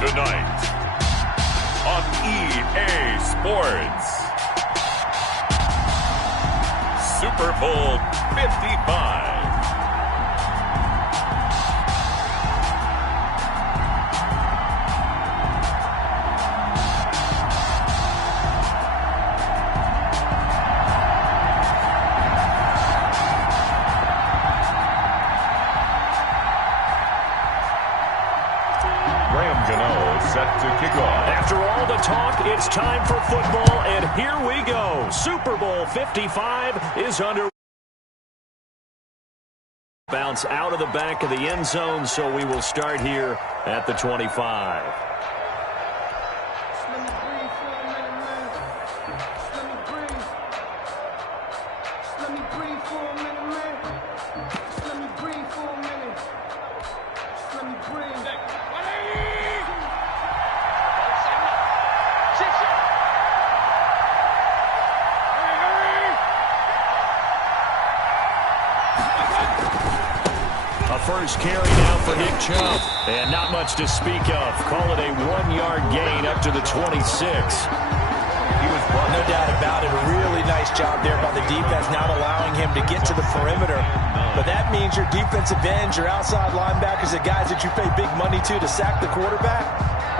Tonight on EA Sports, Super Bowl 55. Set to kick off. After all the talk, it's time for football, and here we go. Super Bowl 55 is under. Bounce out of the back of the end zone, so we will start here at the 25. First carry now for Nick Chubb. And not much to speak of. Call it a 1-yard gain up to the 26. No doubt about it. A really nice job there by the defense, not allowing him to get to the perimeter. But that means your defensive ends, your outside linebackers, the guys that you pay big money to sack the quarterback,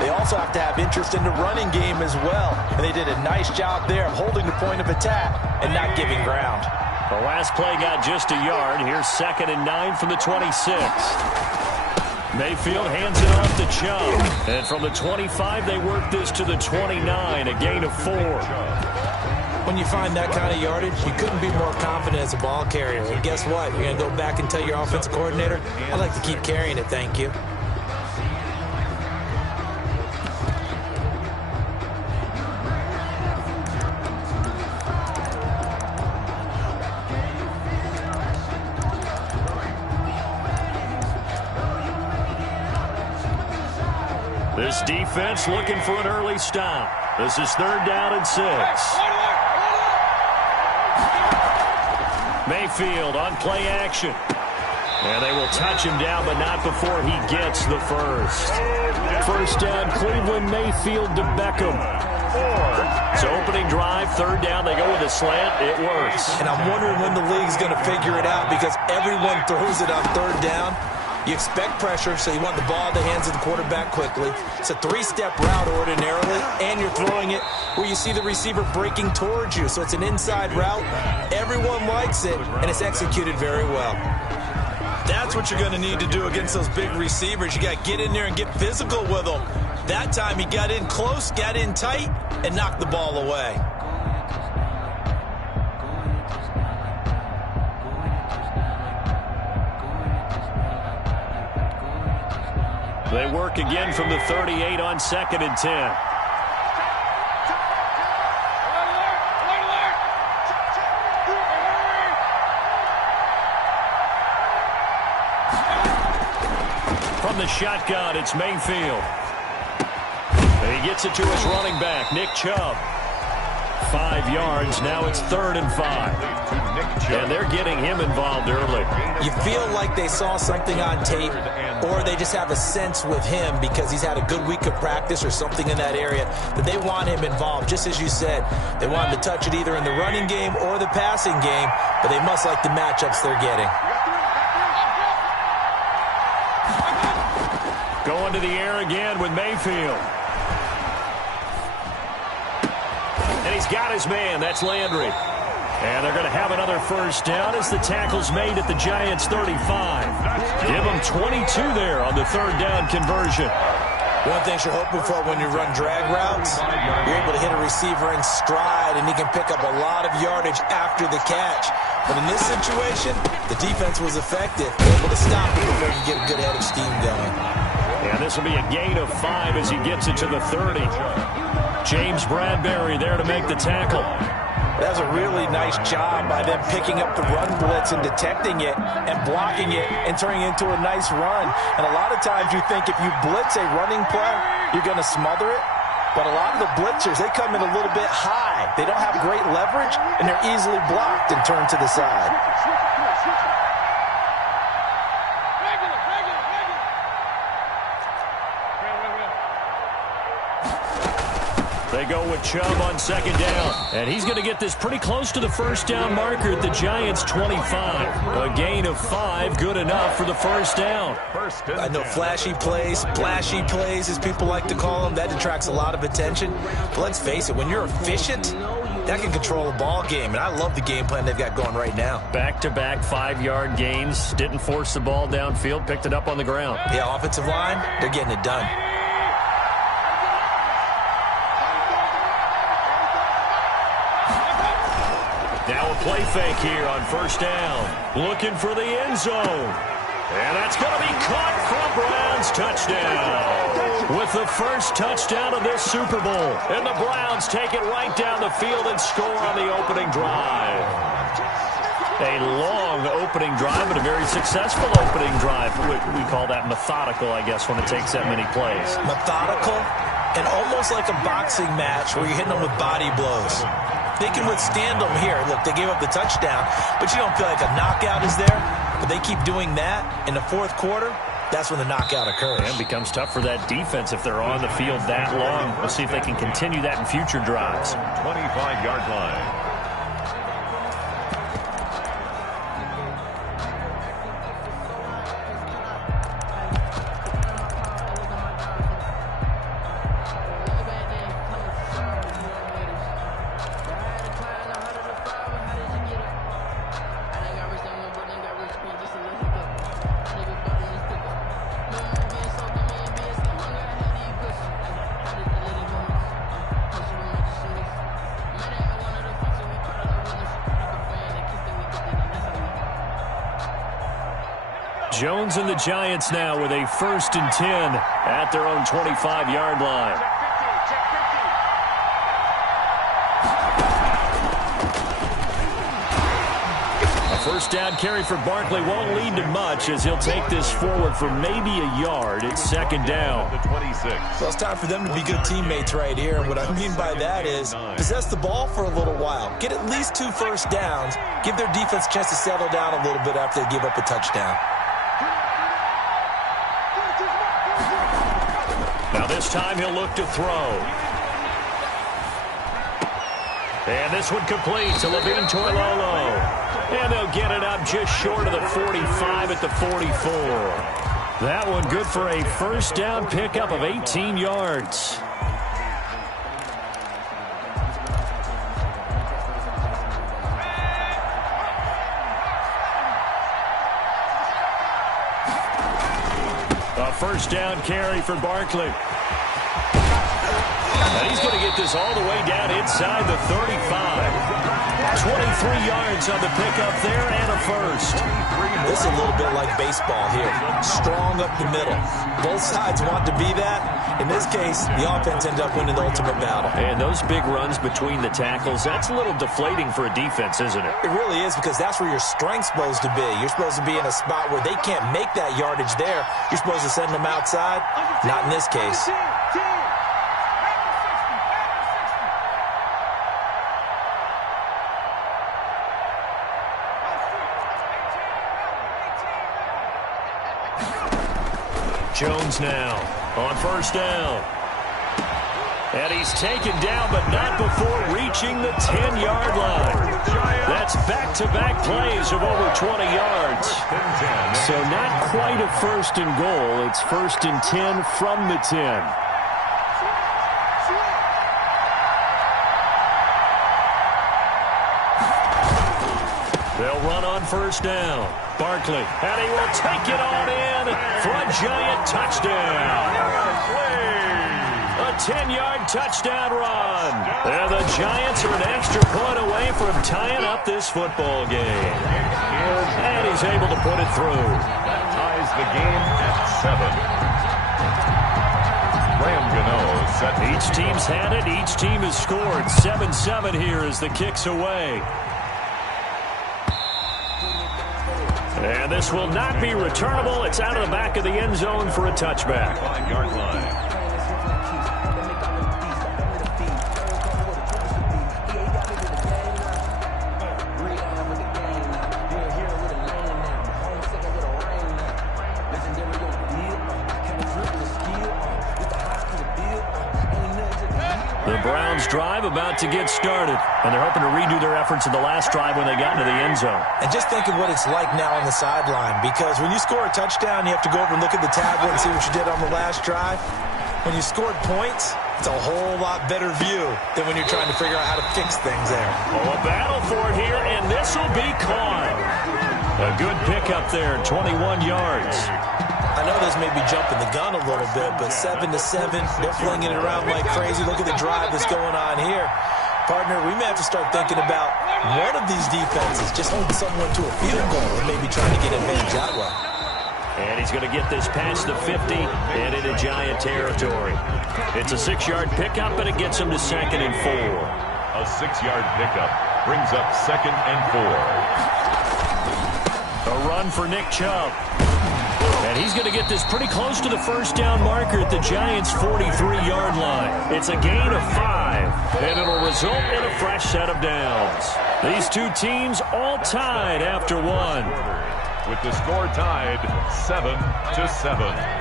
they also have to have interest in the running game as well. And they did a nice job there of holding the point of attack and not giving ground. The last play got just a yard. Here's 2nd and 9 from the 26. Mayfield hands it off to Chubb. And from the 25, they work this to the 29, a gain of 4. When you find that kind of yardage, you couldn't be more confident as a ball carrier. And guess what? You're going to go back and tell your offensive coordinator, I'd like to keep carrying it, thank you. This defense looking for an early stop. This is 3rd down and 6. Mayfield on play action. And they will touch him down, but not before he gets the first. First down, Cleveland. Mayfield to Beckham. So opening drive, 3rd down, they go with a slant. It works. And I'm wondering when the league's going to figure it out, because everyone throws it on 3rd down. You expect pressure, so you want the ball in the hands of the quarterback quickly. It's a 3-step route ordinarily, and you're throwing it where you see the receiver breaking towards you. So it's an inside route. Everyone likes it, and it's executed very well. That's what you're going to need to do against those big receivers. You got to get in there and get physical with them. That time he got in close, got in tight, and knocked the ball away. They work again from the 38 on 2nd and 10. From the shotgun, it's Mayfield. And he gets it to his running back, Nick Chubb. 5 yards. Now it's 3rd and 5. And they're getting him involved early. You feel like they saw something on tape, or they just have a sense with him because he's had a good week of practice or something in that area that they want him involved. Just as you said, they want him to touch it either in the running game or the passing game, but they must like the matchups they're getting. Going to the air again with Mayfield. And he's got his man. That's Landry. And they're going to have another first down as the tackle's made at the Giants' 35. Give them 22 there on the 3rd down conversion. One thing you're hoping for when you run drag routes, you're able to hit a receiver in stride, and he can pick up a lot of yardage after the catch. But in this situation, the defense was effective. They're able to stop it before you get a good head of steam going. And this will be a gain of 5 as he gets it to the 30. James Bradbury there to make the tackle. That was a really nice job by them picking up the run blitz and detecting it and blocking it and turning it into a nice run. And a lot of times you think if you blitz a running play, you're going to smother it. But a lot of the blitzers, they come in a little bit high. They don't have great leverage, and they're easily blocked and turned to the side. They go with Chubb on second down. And he's going to get this pretty close to the first down marker at the Giants' 25. A gain of 5, good enough for the first down. I know flashy plays, splashy plays, as people like to call them, that attracts a lot of attention. But let's face it, when you're efficient, that can control a ball game. And I love the game plan they've got going right now. Back-to-back 5-yard gains. Didn't force the ball downfield. Picked it up on the ground. Yeah, offensive line, they're getting it done. Now a play fake here on first down. Looking for the end zone. And that's going to be caught from Browns. Touchdown. With the first touchdown of this Super Bowl. And the Browns take it right down the field and score on the opening drive. A long opening drive, but a very successful opening drive. We call that methodical, I guess, when it takes that many plays. Methodical and almost like a boxing match where you're hitting them with body blows. They can withstand them here. Look, they gave up the touchdown, but you don't feel like a knockout is there. But they keep doing that in the fourth quarter. That's when the knockout occurs. And it becomes tough for that defense if they're on the field that long. We'll see if they can continue that in future drives. 25-yard line. Jones and the Giants now with a 1st and 10 at their own 25-yard line. A first down carry for Barkley won't lead to much as he'll take this forward for maybe a yard. It's second down. So it's time for them to be good teammates right here. And what I mean by that is possess the ball for a little while. Get at least 2 first downs. Give their defense a chance to settle down a little bit after they give up a touchdown. Now this time he'll look to throw. And this one complete to Levine Toilolo. And they'll get it up just short of the 45 at the 44. That one good for a first down pickup of 18 yards. A first down carry for Barkley. And he's going to get this all the way down inside the 35. 23 yards on the pickup there and a first. This is a little bit like baseball here. Strong up the middle. Both sides want to be that. In this case, the offense ended up winning the ultimate battle. And those big runs between the tackles, that's a little deflating for a defense, isn't it? It really is, because that's where your strength's supposed to be. You're supposed to be in a spot where they can't make that yardage there. You're supposed to send them outside. Not in this case. Jones now on first down. And he's taken down, but not before reaching the 10-yard line. That's back-to-back plays of over 20 yards. So not quite a first and goal. It's 1st and 10 from the 10. They'll run on first down. Barkley, and he will take it on in for a Giant touchdown. A 10-yard touchdown run. And the Giants are an extra point away from tying up this football game. And he's able to put it through. That ties the game at 7. Graham Gano set. Each team's had it. Each team has scored. 7-7 here as the kick's away. And this will not be returnable. It's out of the back of the end zone for a touchback. 5-yard line. The Browns drive about to get started, and they're hoping to redo their efforts in the last drive when they got into the end zone. And just think of what it's like now on the sideline, because when you score a touchdown, you have to go over and look at the tablet and see what you did on the last drive. When you scored points, it's a whole lot better view than when you're trying to figure out how to fix things there. Oh, a battle for it here, and this will be caught. A good pickup there, 21 yards. I know this may be jumping the gun a little bit, but 7-7, they're flinging it around like crazy. Look at the drive that's going on here. Partner, we may have to start thinking about one of these defenses just holding someone to a field goal and maybe trying to get advantage that way. And he's going to get this past the 50 and into Giant territory. It's a 6-yard pickup, and it gets him to 2nd and 4. A 6-yard pickup brings up 2nd and 4. A run for Nick Chubb. And he's going to get this pretty close to the first down marker at the Giants' 43-yard line. It's a gain of 5, and it'll result in a fresh set of downs. These two teams all tied after one. With the score tied 7-7.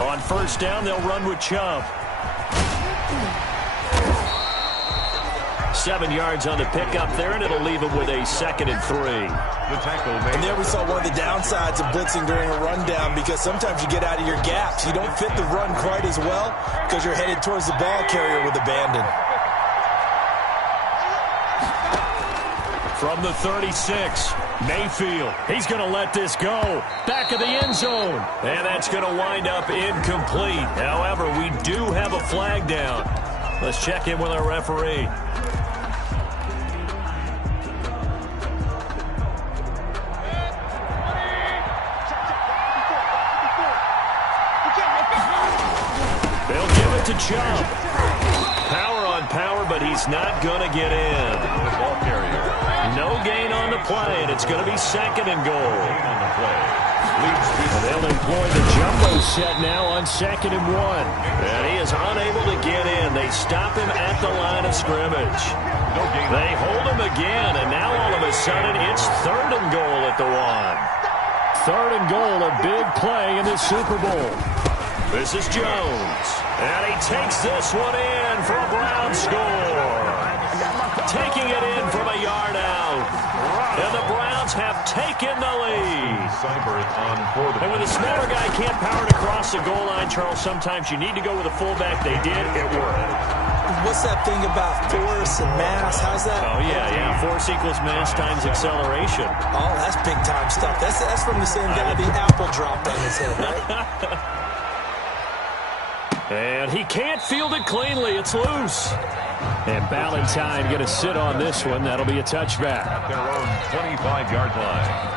On first down, they'll run with Chubb. 7 yards on the pickup there, and it'll leave him with a 2nd and 3. The tackle made. And there we saw one of the downsides of blitzing during a rundown, because sometimes you get out of your gaps. You don't fit the run quite as well because you're headed towards the ball carrier with abandon. From the 36, Mayfield. He's going to let this go. Back of the end zone. And that's going to wind up incomplete. However, we do have a flag down. Let's check in with our referee. They'll give it to Chubb. Power on power, but he's not going to get in. The ball carrier. No gain on the play, and it's going to be 2nd and goal. On the play. They'll employ the jumbo set now on 2nd and 1. And he is unable to get in. They stop him at the line of scrimmage. No gain. They hold him again, and now all of a sudden it's 3rd and goal at the 1. 3rd and goal, a big play in the Super Bowl. This is Jones, and he takes this one in for a Brown score. Taking it in from a yard out. And the Browns have taken the lead. And when the smaller guy can't power it across the goal line, Charles, sometimes you need to go with a fullback. They did. It worked. What's that thing about force and mass? How's that? Oh, yeah. Force equals mass times acceleration. Oh, that's big-time stuff. That's from the same guy the apple dropped on his head, right? And he can't field it cleanly. It's loose. And Ballantyne going to sit on this one. That'll be a touchback. At their own 25-yard line.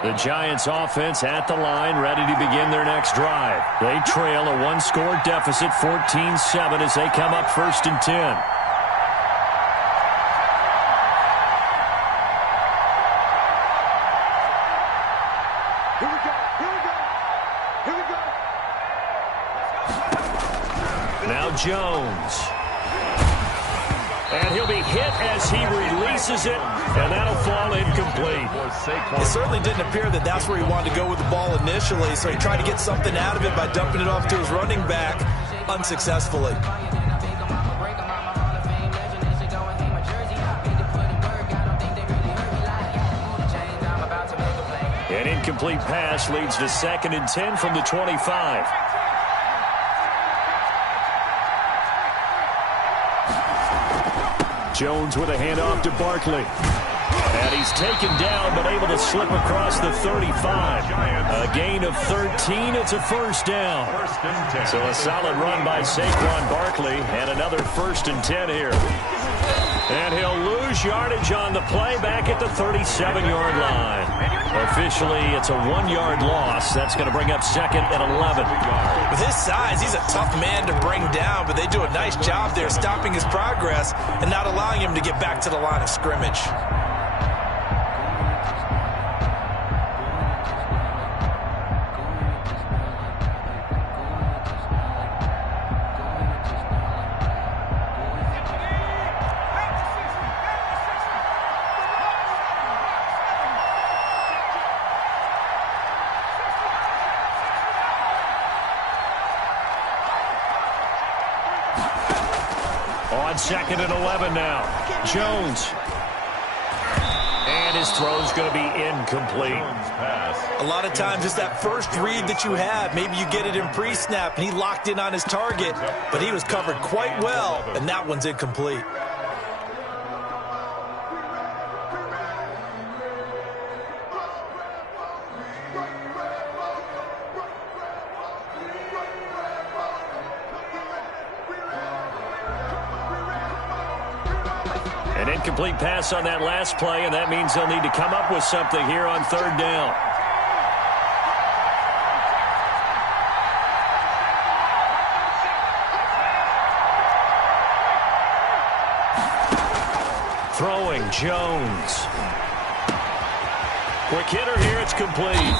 The Giants offense at the line, ready to begin their next drive. They trail a one-score deficit, 14-7, as they come up 1st and 10. Here we go. Now Jones. And he'll be hit as he releases it, and that'll fall incomplete. It certainly didn't appear that that's where he wanted to go with the ball initially, so he tried to get something out of it by dumping it off to his running back unsuccessfully. An incomplete pass leads to 2nd and 10 from the 25. Jones with a handoff to Barkley. And he's taken down, but able to slip across the 35. A gain of 13. It's a 1st down. So a solid run by Saquon Barkley, and another 1st and 10 here. And he'll lose yardage on the play back at the 37-yard line. Officially, it's a 1-yard loss. That's going to bring up second and 11. With his size, he's a tough man to bring down, but they do a nice job there stopping his progress and not allowing him to get back to the line of scrimmage. Second and 11 now. Jones. And his throw's going to be incomplete. A lot of times it's that first read that you have. Maybe you get it in pre-snap, and he locked in on his target, but he was covered quite well, and that one's incomplete. An incomplete pass on that last play, and that means they'll need to come up with something here on third down. Throwing, Jones. Quick hitter here, it's complete.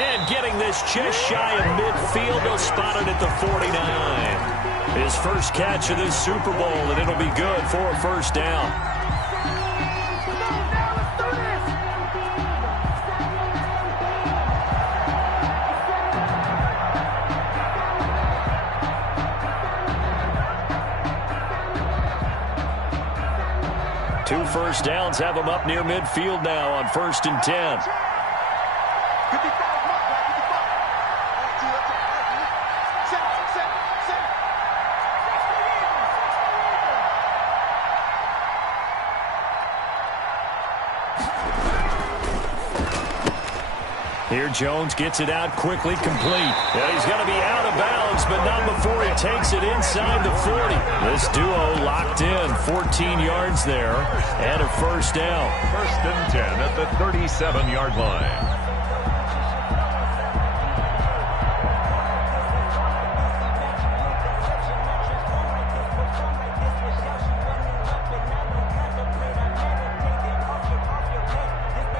And getting this just shy of midfield, they'll spot it at the 49. His first catch of this Super Bowl, and it'll be good for a first down. Two first downs have them up near midfield now on 1st and 10. Here Jones gets it out quickly, complete. And he's going to be out of bounds, but not before he takes it inside the 40. This duo locked in, 14 yards there, and a first down. 1st and 10 at the 37-yard line.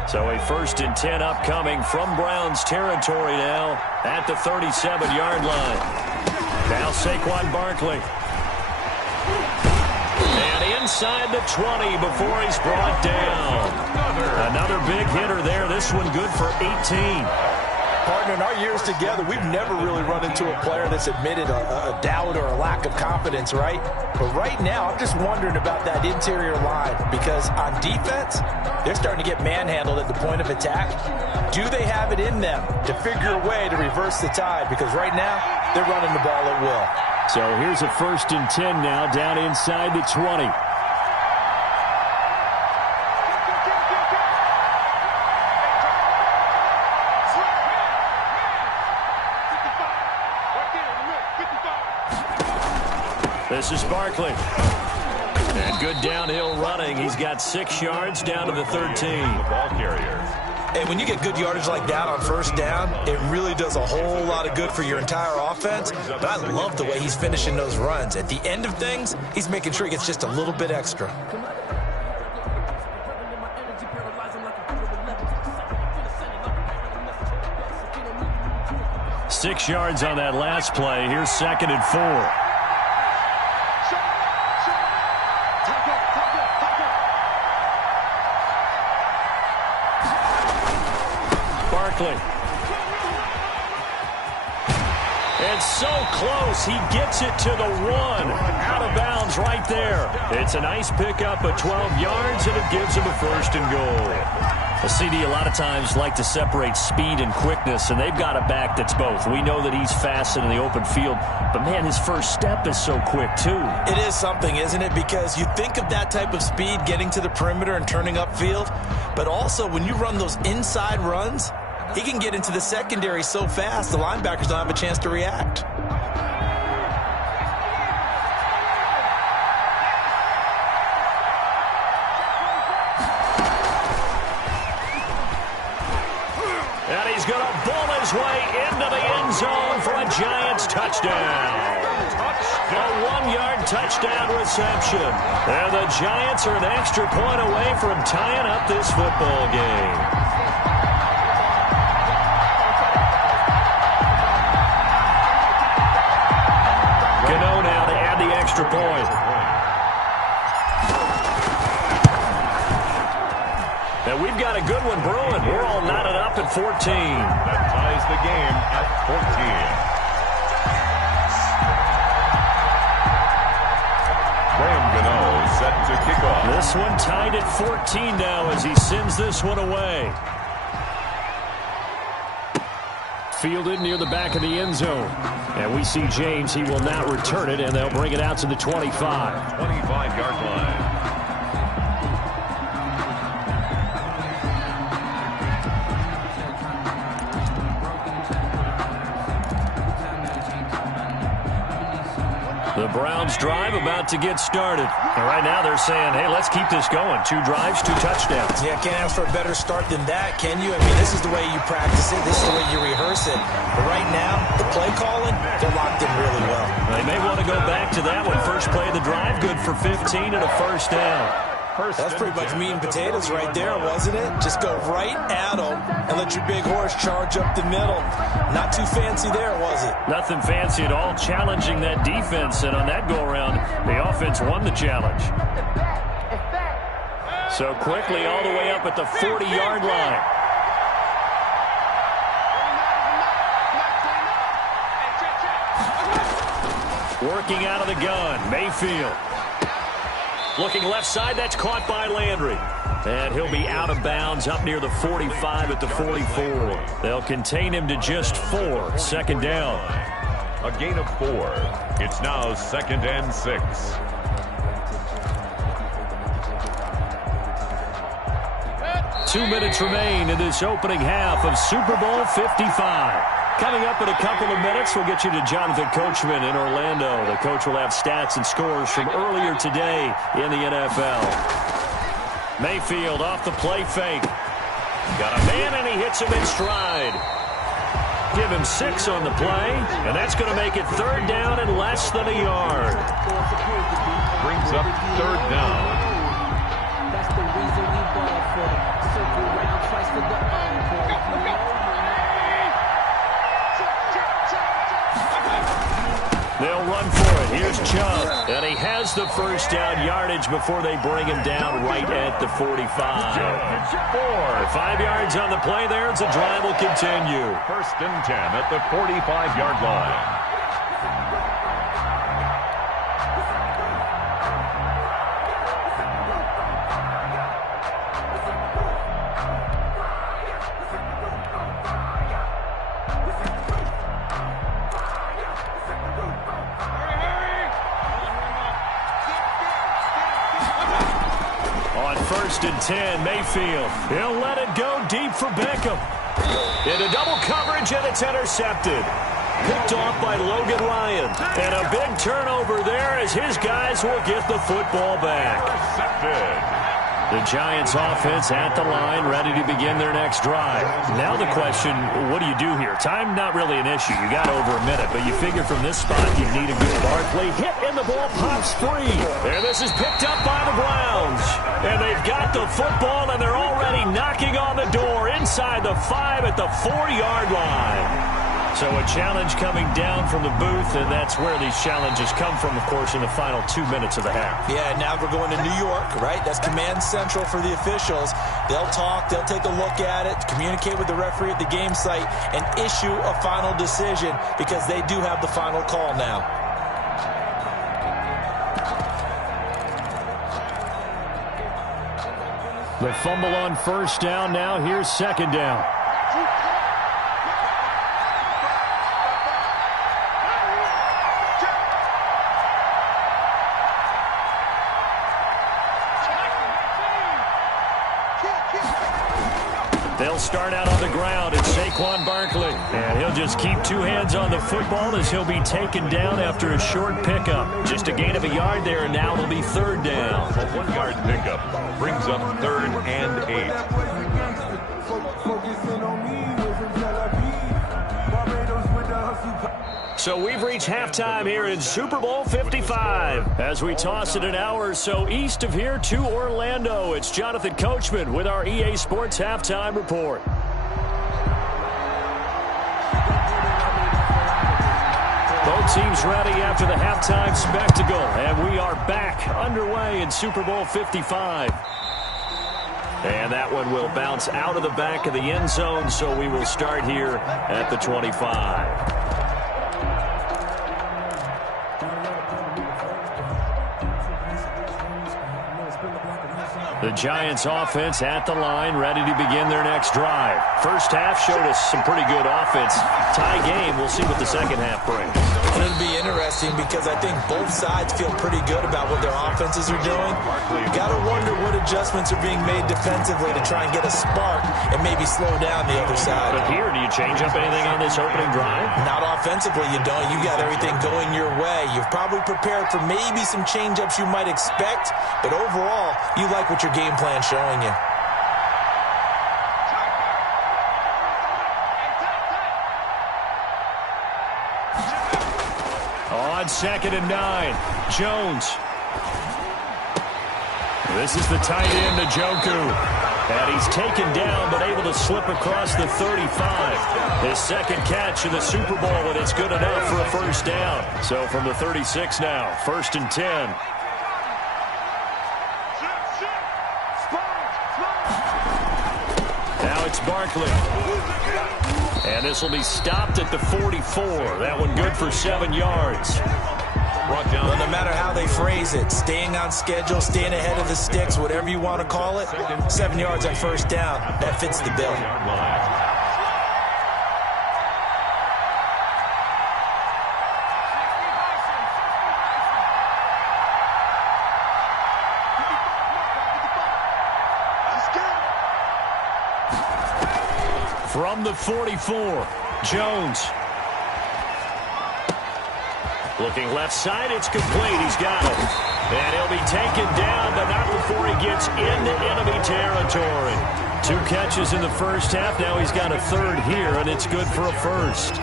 So a 1st and 10 upcoming from Browns territory now at the 37-yard line. Now Saquon Barkley. And inside the 20 before he's brought down. Another big hitter there. This one good for 18. Partner, in our years together, we've never really run into a player that's admitted a doubt or a lack of confidence, right? But right now, I'm just wondering about that interior line because on defense, they're starting to get manhandled at the point of attack. Do they have it in them to figure a way to reverse the tide? Because right now, they're running the ball at will. So here's a 1st and 10 now down inside the 20. This is Barkley. And good downhill running. He's got 6 yards down to the 13. The ball carrier. And when you get good yardage like that on 1st down, it really does a whole lot of good for your entire offense. But I love the way he's finishing those runs. At the end of things, he's making sure he gets just a little bit extra. Six yards on that last play. Here's 2nd and 4. And so close, he gets it to the 1. Out of bounds right there. It's a nice pickup of 12 yards, and it gives him a 1st and goal. A CD a lot of times like to separate speed and quickness, and they've got a back that's both. We know that he's fast in the open field, but, man, his first step is so quick, too. It is something, isn't it? Because you think of that type of speed getting to the perimeter and turning upfield, but also when you run those inside runs, he can get into the secondary so fast, the linebackers don't have a chance to react. his way into the end zone for a Giants touchdown. A 1-yard touchdown reception. And the Giants are an extra point away from tying up this football game. Gano now to add the extra point. And we've got a good one brewing. We're all knotted up at 14. That ties the game at 14. Set to kick off. This one tied at 14 now as he sends this one away. Fielded near the back of the end zone. And we see James. He will not return it, and they'll bring it out to the 25. 25-yard line. The Browns drive about to get started. And right now they're saying, hey, let's keep this going. 2 drives, 2 touchdowns. Yeah, can't ask for a better start than that, can you? I mean, this is the way you practice it. This is the way you rehearse it. But right now, the play calling, they're locked in really well. They may want to go back to that one. First play of the drive, good for 15 and a first down. That's pretty much meat and potatoes right there, wasn't it? Just go right at them and let your big horse charge up the middle. Not too fancy there, was it? Nothing fancy at all. Challenging that defense, and on that go-around, the offense won the challenge. So quickly all the way up at the 40-yard line. Working out of the gun, Mayfield. Looking left side, that's caught by Landry. And he'll be out of bounds up near the 45 at the 44. They'll contain him to just 4. Second down. A gain of 4. It's now 2nd and 6. Two minutes remain in this opening half of Super Bowl 55. Coming up in a couple of minutes, we'll get you to Jonathan Coachman in Orlando. The coach will have stats and scores from earlier today in the NFL. Mayfield off the play fake. Got a man, and he hits him in stride. Give him 6 on the play, and that's going to make it 3rd down and less than a yard. Brings up 3rd down. That's the reason we ball for it. Circle round twice for the encore. They'll run for it. Here's Chubb. And he has the first down yardage before they bring him down right at the 45. 5 yards on the play there as the drive will continue. 1st and 10 at the 45-yard line. First and 10, Mayfield. He'll let it go deep for Beckham. Into double coverage, and it's intercepted. Picked off by Logan Ryan. And a big turnover there as his guys will get the football back. Intercepted. The Giants offense at the line, ready to begin their next drive. Now the question, what do you do here? Time not really an issue. You got over a minute, but you figure from this spot you need a good Barkley. Hit and the ball pops free. And this is picked up by the Browns. And they've got the football, and they're already knocking on the door inside the 5 at the 4-yard line. So a challenge coming down from the booth, and that's where these challenges come from, of course, in the final 2 minutes of the half. Yeah, now we're going to New York, right? That's command central for the officials. They'll talk, they'll take a look at it, communicate with the referee at the game site, and issue a final decision because they do have the final call now. The fumble on first down now. Here's second down. They'll start out on the ground. It's Saquon Barkley. And he'll just keep 2 hands on the football as he'll be taken down after a short pickup. Just a gain of a yard there, and now it'll be 3rd down. A 1-yard pickup brings up 3rd and 8. So we've reached halftime here in Super Bowl 55. As we toss it an hour or so east of here to Orlando, it's Jonathan Coachman with our EA Sports Halftime Report. Both teams ready after the halftime spectacle, and we are back underway in Super Bowl 55. And that one will bounce out of the back of the end zone, so we will start here at the 25. The Giants offense at the line, ready to begin their next drive. First half showed us some pretty good offense. Tie game, we'll see what the second half brings. And it'll be interesting because I think both sides feel pretty good about what their offenses are doing. You got to wonder what adjustments are being made defensively to try and get a spark and maybe slow down the other side. But here, do you change up anything on this opening drive? Not offensively, you don't. You got everything going your way. You've probably prepared for maybe some change-ups you might expect, but overall, you like what your game plan showing you. On 2nd and 9, Jones. This is the tight end, Njoku. And he's taken down, but able to slip across the 35. His second catch in the Super Bowl, and it's good enough for a first down. So from the 36 now, 1st and 10. Now it's Barkley. And this will be stopped at the 44. That one good for 7 yards. Well, no matter how they phrase it, staying on schedule, staying ahead of the sticks, whatever you want to call it, 7 yards on first down, that fits the bill. From the 44, Jones. Looking left side, it's complete. He's got it. And he'll be taken down, but not before he gets into enemy territory. 2 catches in the first half. Now he's got a third here, and it's good for a first.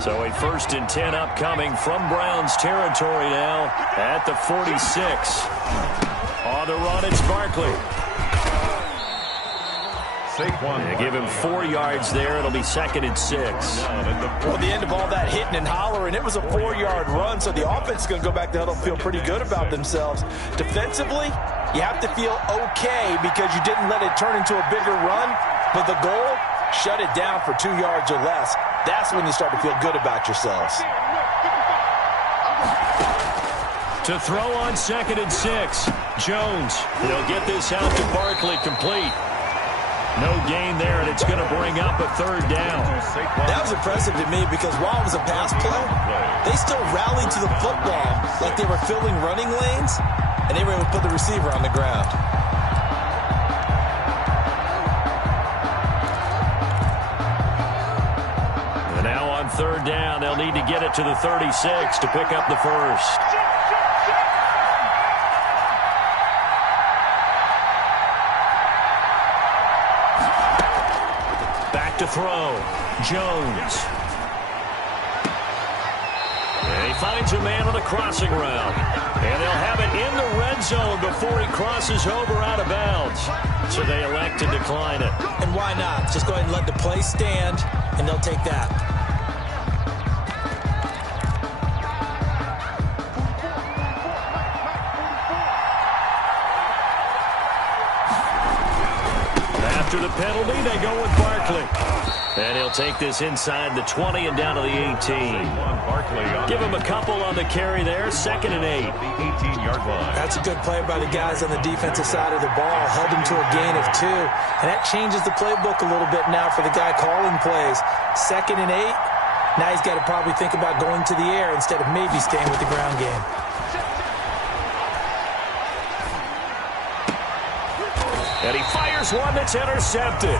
So a 1st and 10 upcoming from Browns territory now at the 46. On the run, it's Barkley. They give him 4 yards there. It'll be 2nd and 6. Well, the end of all that hitting and hollering, it was a 4-yard run, so the offense is going to go back to huddle and feel pretty good about themselves. Defensively, you have to feel okay because you didn't let it turn into a bigger run, but the goal, shut it down for 2 yards or less. That's when you start to feel good about yourselves. To throw on 2nd and 6, Jones. He'll get this out to Barkley complete. No gain there, and it's going to bring up a 3rd down. That was impressive to me because while it was a pass play, they still rallied to the football like they were filling running lanes, and they were able to put the receiver on the ground. And now on 3rd down, they'll need to get it to the 36 to pick up the first. To throw, Jones. And he finds a man on a crossing route. And they'll have it in the red zone before he crosses over out of bounds. So they elect to decline it. And why not? Just go ahead and let the play stand, and they'll take that. After the penalty, they go with Barkley. And he'll take this inside the 20 and down to the 18. Give him a couple on the carry there. 2nd and 8. 18-yard line. That's a good play by the guys on the defensive side of the ball. Held him to a gain of 2. And that changes the playbook a little bit now for the guy calling plays. 2nd and 8. Now he's got to probably think about going to the air instead of maybe staying with the ground game. And he fires one that's intercepted.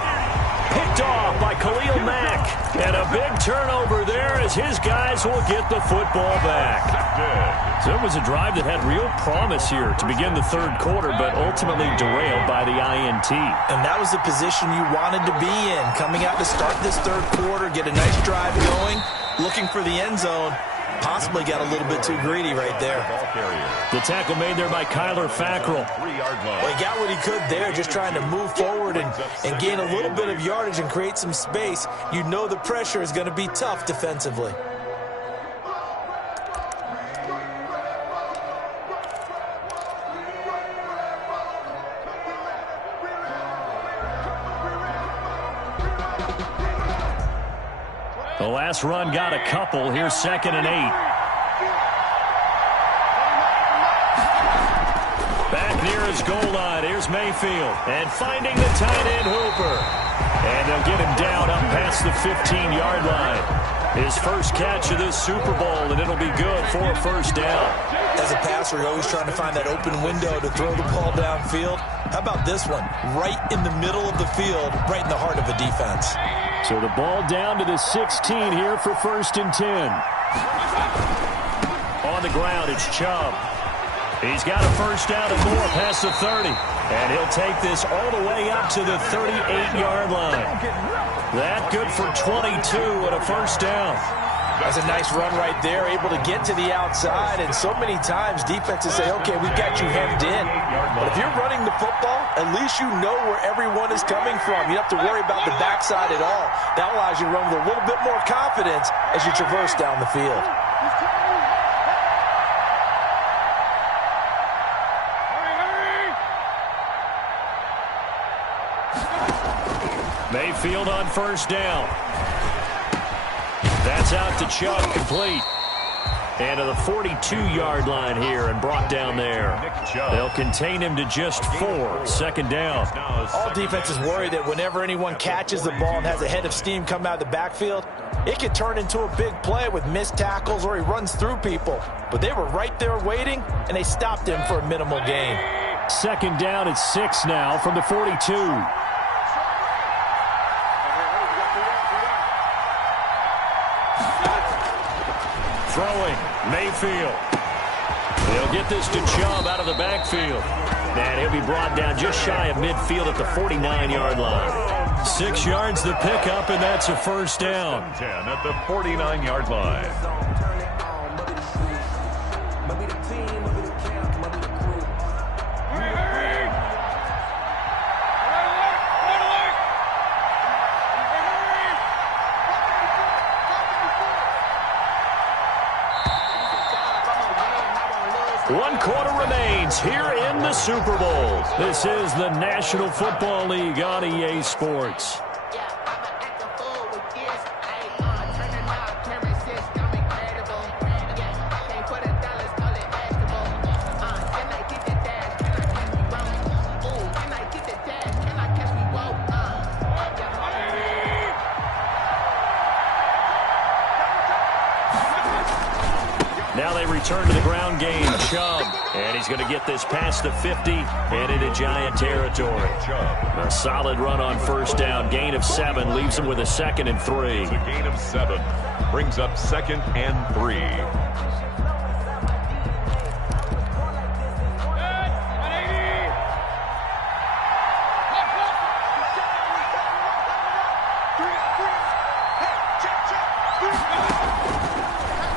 Picked off by Khalil Mack. And a big turnover there as his guys will get the football back. So it was a drive that had real promise here to begin the third quarter, but ultimately derailed by the INT. And that was the position you wanted to be in. Coming out to start this third quarter, get a nice drive going, looking for the end zone. Possibly got a little bit too greedy right there. The tackle made there by Kyler Fackrell. Well, he got what he could there, just trying to move forward and gain a little bit of yardage and create some space. You know the pressure is going to be tough defensively. The last run got a couple. Here's 2nd and 8. Back near his goal line. Here's Mayfield. And finding the tight end Hooper. And they'll get him down up past the 15-yard line. His first catch of this Super Bowl, and it'll be good for a first down. As a passer, you're always trying to find that open window to throw the ball downfield. How about this one? Right in the middle of the field, right in the heart of a defense. So the ball down to the 16 here for 1st and 10. On the ground, it's Chubb. He's got a first down and more past the 30. And he'll take this all the way up to the 38-yard line. That good for 22 and a first down. That's a nice run right there, able to get to the outside. And so many times defenses say, okay, we've got you hemmed in. But if you're running the football, at least you know where everyone is coming from. You don't have to worry about the backside at all. That allows you to run with a little bit more confidence as you traverse down the field. Mayfield on first down. That's out to Chubb, complete. And to the 42-yard line here and brought down there. They'll contain him to just 4. 2nd down. All defenses worry that whenever anyone catches the ball and has a head of steam come out of the backfield, it could turn into a big play with missed tackles or he runs through people. But they were right there waiting, and they stopped him for a minimal gain. 2nd down at 6 now from the 42. Throwing, Mayfield. They'll get this to Chubb out of the backfield. And he'll be brought down just shy of midfield at the 49-yard line. 6 yards the pickup, and that's a first down. 10 at the 49-yard line. One quarter remains here in the Super Bowl. This is the National Football League on EA Sports. Now they return to the ground game. Chubb. And he's going to get this past the 50 and into Giant territory. A solid run on first down. Gain of 7 leaves him with a 2nd and 3. The gain of 7 brings up 2nd and 3.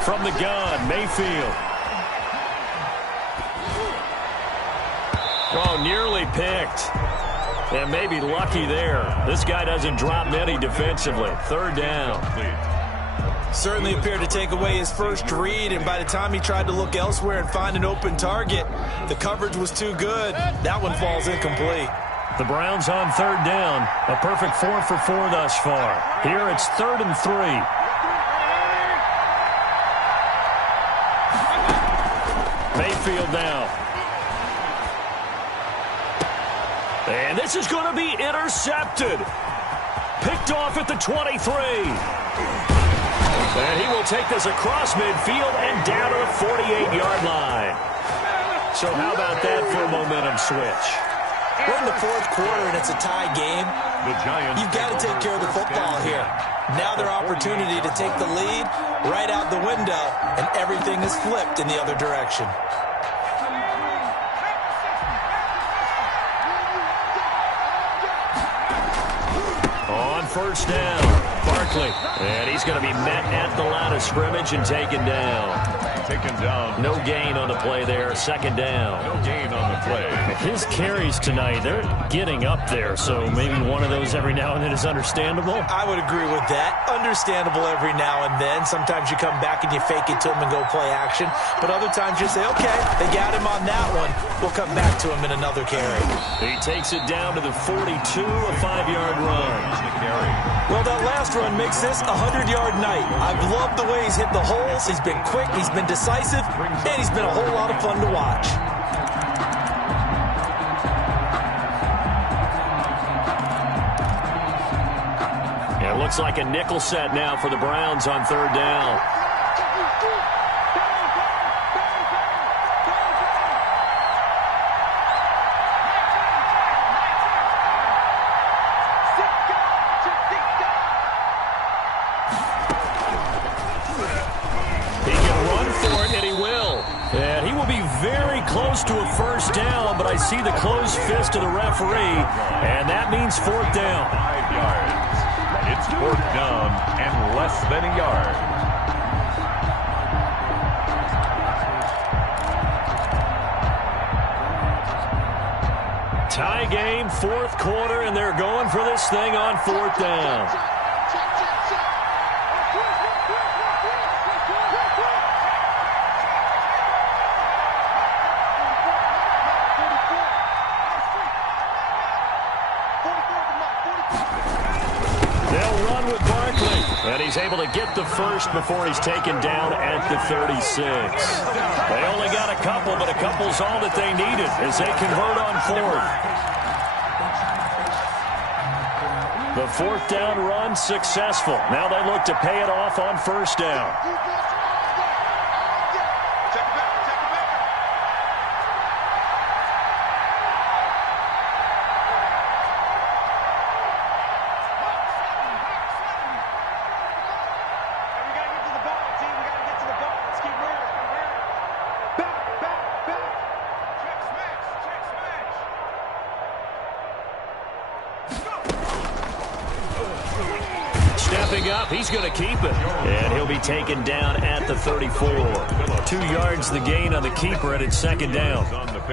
From the gun, Mayfield. Oh, nearly picked. And maybe lucky there. This guy doesn't drop many defensively. 3rd down. Certainly appeared to take away his first read, and by the time he tried to look elsewhere and find an open target, the coverage was too good. That one falls incomplete. The Browns on 3rd down. A perfect 4 for 4 thus far. Here it's 3rd and 3. Mayfield now. And this is going to be intercepted. Picked off at the 23. And he will take this across midfield and down to the 48-yard line. So how about that for a momentum switch? We're in the fourth quarter, and it's a tie game. The Giants. You've got to take care of the football here. Now their opportunity to take the lead right out the window, and everything is flipped in the other direction. On first down, Barkley. And he's going to be met at the line of scrimmage and taken down. Taken down. No gain on the play there. Second down. No gain on the play. His carries tonight, they're getting up there, so maybe one of those every now and then is understandable. I would agree with that. Understandable every now and then. Sometimes you come back and you fake it to him and go play action. But other times you say, okay, they got him on that one. We'll come back to him in another carry. He takes it down to the 42, a 5-yard run. Well, that last run makes this a 100-yard night. I've loved the way he's hit the holes. He's been quick, he's been decisive, and he's been a whole lot of fun to watch. It looks like a nickel set now for the Browns on third down. Close to a first down, but I see the closed fist of the referee, and that means fourth down. 5 yards. It's fourth down and less than a yard. Tie game, fourth quarter, and they're going for this thing on fourth down. And he's able to get the first before he's taken down at the 36. They only got a couple, but a couple's all that they needed as they convert on fourth. The fourth down run successful. Now they look to pay it off on first down. He's going to keep it, and he'll be taken down at the 34. 2 yards the gain on the keeper, and it's second down.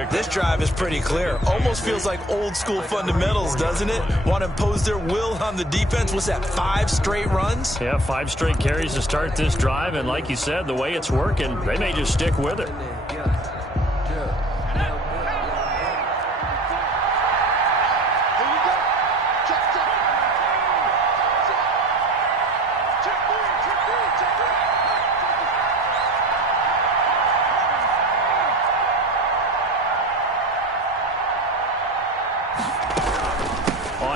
This drive is pretty clear. Almost feels like old school fundamentals, doesn't it? Want to impose their will on the defense. What's that, 5 straight runs? Yeah, 5 straight carries to start this drive, and like you said, the way it's working, they may just stick with it.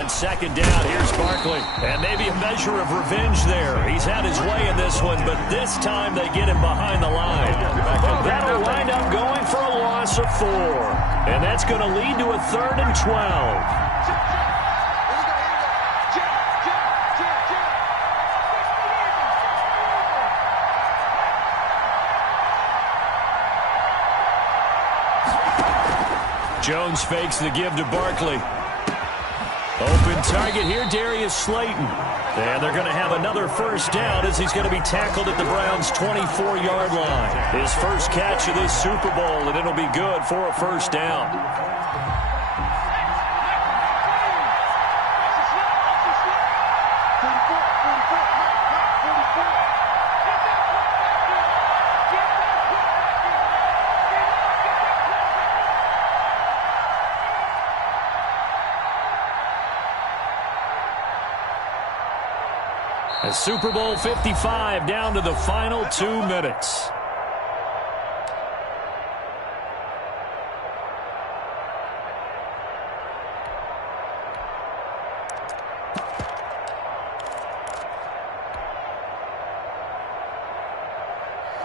Second down, here's Barkley. And maybe a measure of revenge there. He's had his way in this one, but this time they get him behind the line. That'll wind up going for a loss of 4. And that's going to lead to a 3rd and 12. Jones fakes the give to Barkley. Open target here, Darius Slayton. And they're going to have another first down as he's going to be tackled at the Browns' 24-yard line. His first catch of this Super Bowl, and it'll be good for a first down. Super Bowl 55 down to the final 2 minutes.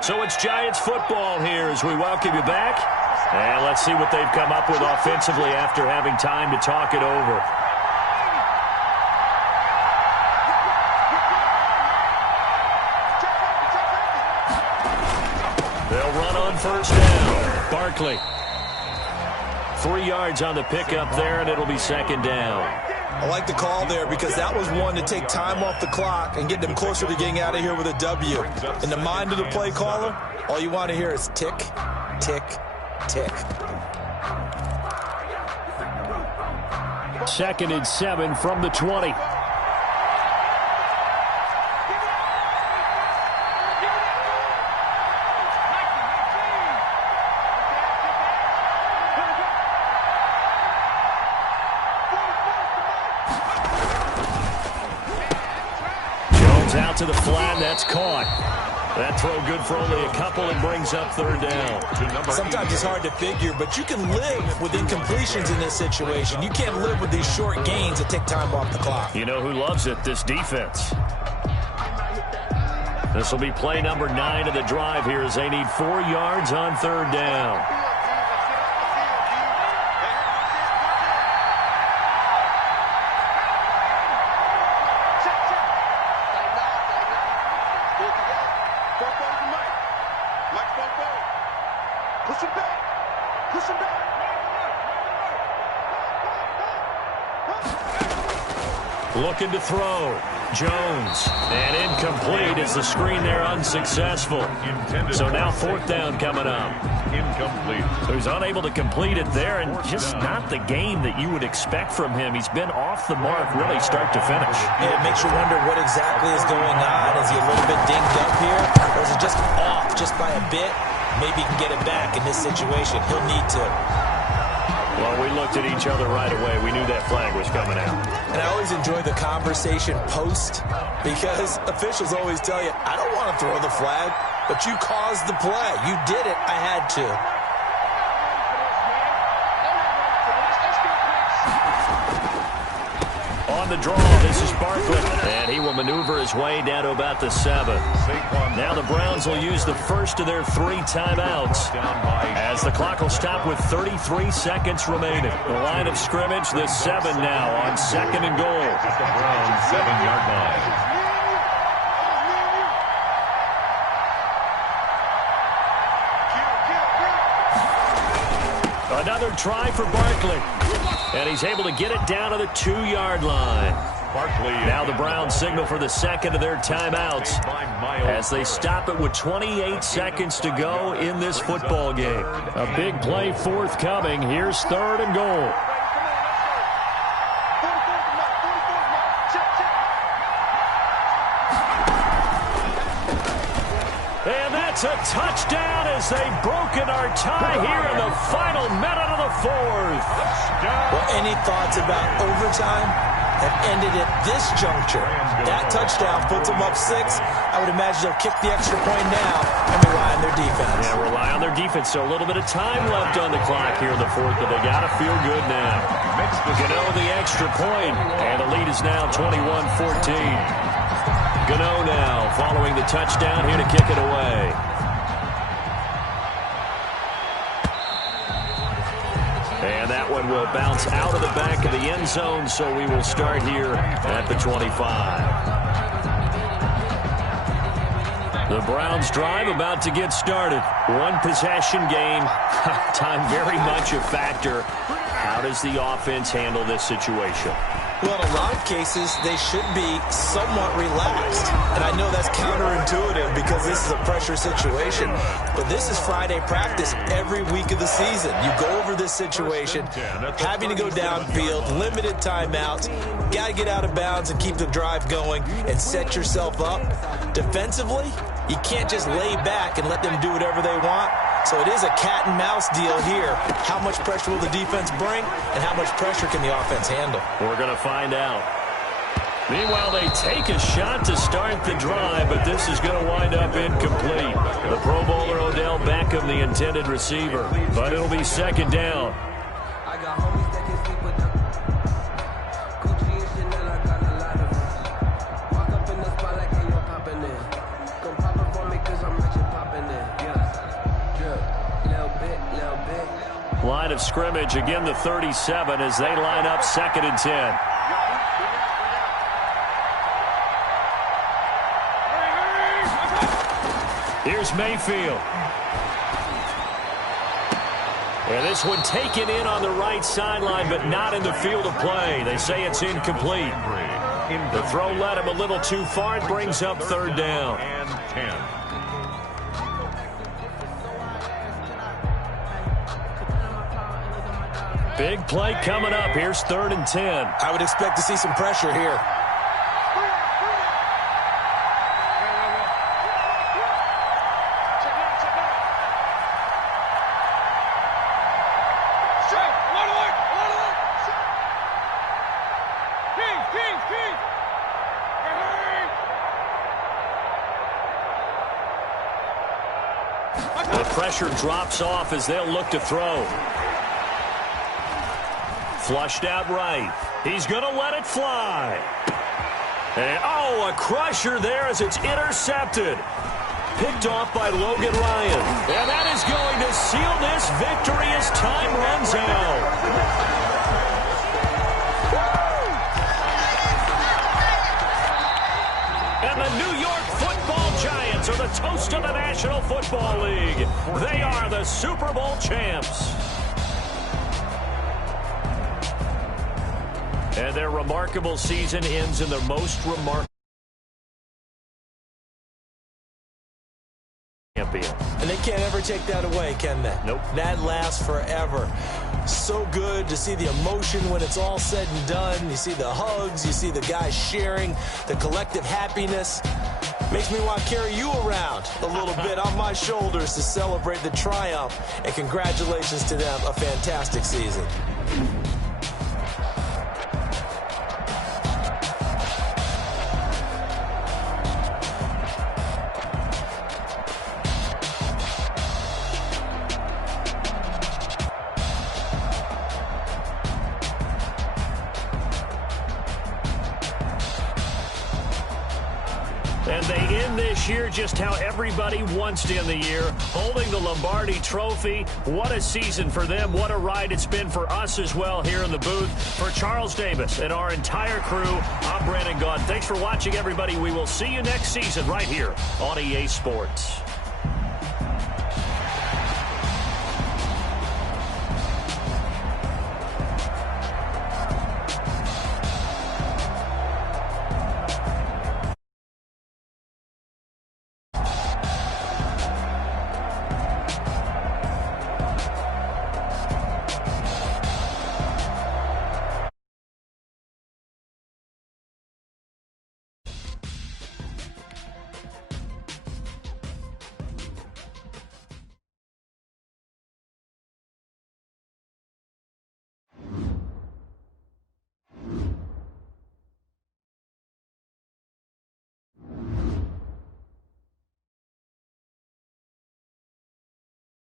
So it's Giants football here as we welcome you back. And let's see what they've come up with offensively after having time to talk it over. They'll run on first down. Barkley. 3 yards on the pickup there, and it'll be second down. I like the call there because that was one to take time off the clock and get them closer to getting out of here with a W. In the mind of the play caller, all you want to hear is tick, tick, tick. 2nd and 7 from the 20. Out to the flat, that's caught. That throw good for only a couple and brings up third down. Sometimes it's hard to figure, but you can live with incompletions in this situation. You can't live with these short gains that take time off the clock. You know who loves it? This defense. This will be play number 9 of the drive here as they need 4 yards on third down. Looking to throw. Jones. And incomplete as the screen there unsuccessful. So now 4th down coming up. Incomplete. So he's unable to complete it there, and just not the game that you would expect from him. He's been off the mark really start to finish. Yeah, it makes you wonder what exactly is going on. Is he a little bit dinged up here? Or is it just off just by a bit? Maybe he can get it back in this situation. He'll need to. Well, we looked at each other right away. We knew that flag was coming out. And I always enjoy the conversation post because officials always tell you, I don't want to throw the flag, but you caused the play. You did it. I had to. On the draw, this is Barkley. And he will maneuver his way down to about the 7. Now the Browns will use the first of their 3 timeouts as the clock will stop with 33 seconds remaining. The line of scrimmage, the 7 now on 2nd and goal. At the Browns 7-yard line. Another try for Barkley. And he's able to get it down to the 2-yard line. Barkley. Now the Browns signal for the 2nd of their timeouts as they stop it with 28 seconds to go in this football game. A big play forthcoming. Here's 3rd and goal. And that's a touchdown as they've broken our tie here in the final minute of the 4th. Well, any thoughts about overtime have ended at this juncture? That touchdown puts them up 6. I would imagine they'll kick the extra point now and rely on their defense. Yeah, rely on their defense. So a little bit of time left on the clock here in the 4th, but they got to feel good now. Gano the extra point, and the lead is now 21-14. Gano now following the touchdown here to kick it away. And that one will bounce out of the back of the end zone, so we will start here at the 25. The Browns drive about to get started. 1 possession game. Time very much a factor. How does the offense handle this situation? Well, in a lot of cases, they should be somewhat relaxed. And I know that's counterintuitive because this is a pressure situation. But this is Friday practice every week of the season. You go over this situation, having to go downfield, limited timeouts, got to get out of bounds and keep the drive going and set yourself up. Defensively, you can't just lay back and let them do whatever they want. So it is a cat and mouse deal here. How much pressure will the defense bring, and how much pressure can the offense handle? We're going to find out. Meanwhile, they take a shot to start the drive, but this is going to wind up incomplete. The Pro Bowler Odell Beckham, the intended receiver, but it'll be 2nd down. Little bit. Line of scrimmage, again the 37 as they line up 2nd and 10. Here's Mayfield. And this one taken in on the right sideline, but not in the field of play. They say it's incomplete. The throw led him a little too far. It brings up 3rd down. And 10. Big play coming up. Here's 3rd and 10. I would expect to see some pressure here. The pressure drops off as they'll look to throw. Flushed out right. He's going to let it fly. And, oh, a crusher there as it's intercepted. Picked off by Logan Ryan. And that is going to seal this victory as time runs out. And the New York Football Giants are the toast of the National Football League. They are the Super Bowl champs. And their remarkable season ends in their most remarkable champion. And they can't ever take that away, can they? Nope. That lasts forever. So good to see the emotion when it's all said and done. You see the hugs, you see the guys sharing, the collective happiness. Makes me want to carry you around a little bit on my shoulders to celebrate the triumph. And congratulations to them, a fantastic season. And they end this year just how everybody wants to end the year, holding the Lombardi Trophy. What a season for them. What a ride it's been for us as well here in the booth. For Charles Davis and our entire crew, I'm Brandon Gaudin. Thanks for watching, everybody. We will see you next season right here on EA Sports.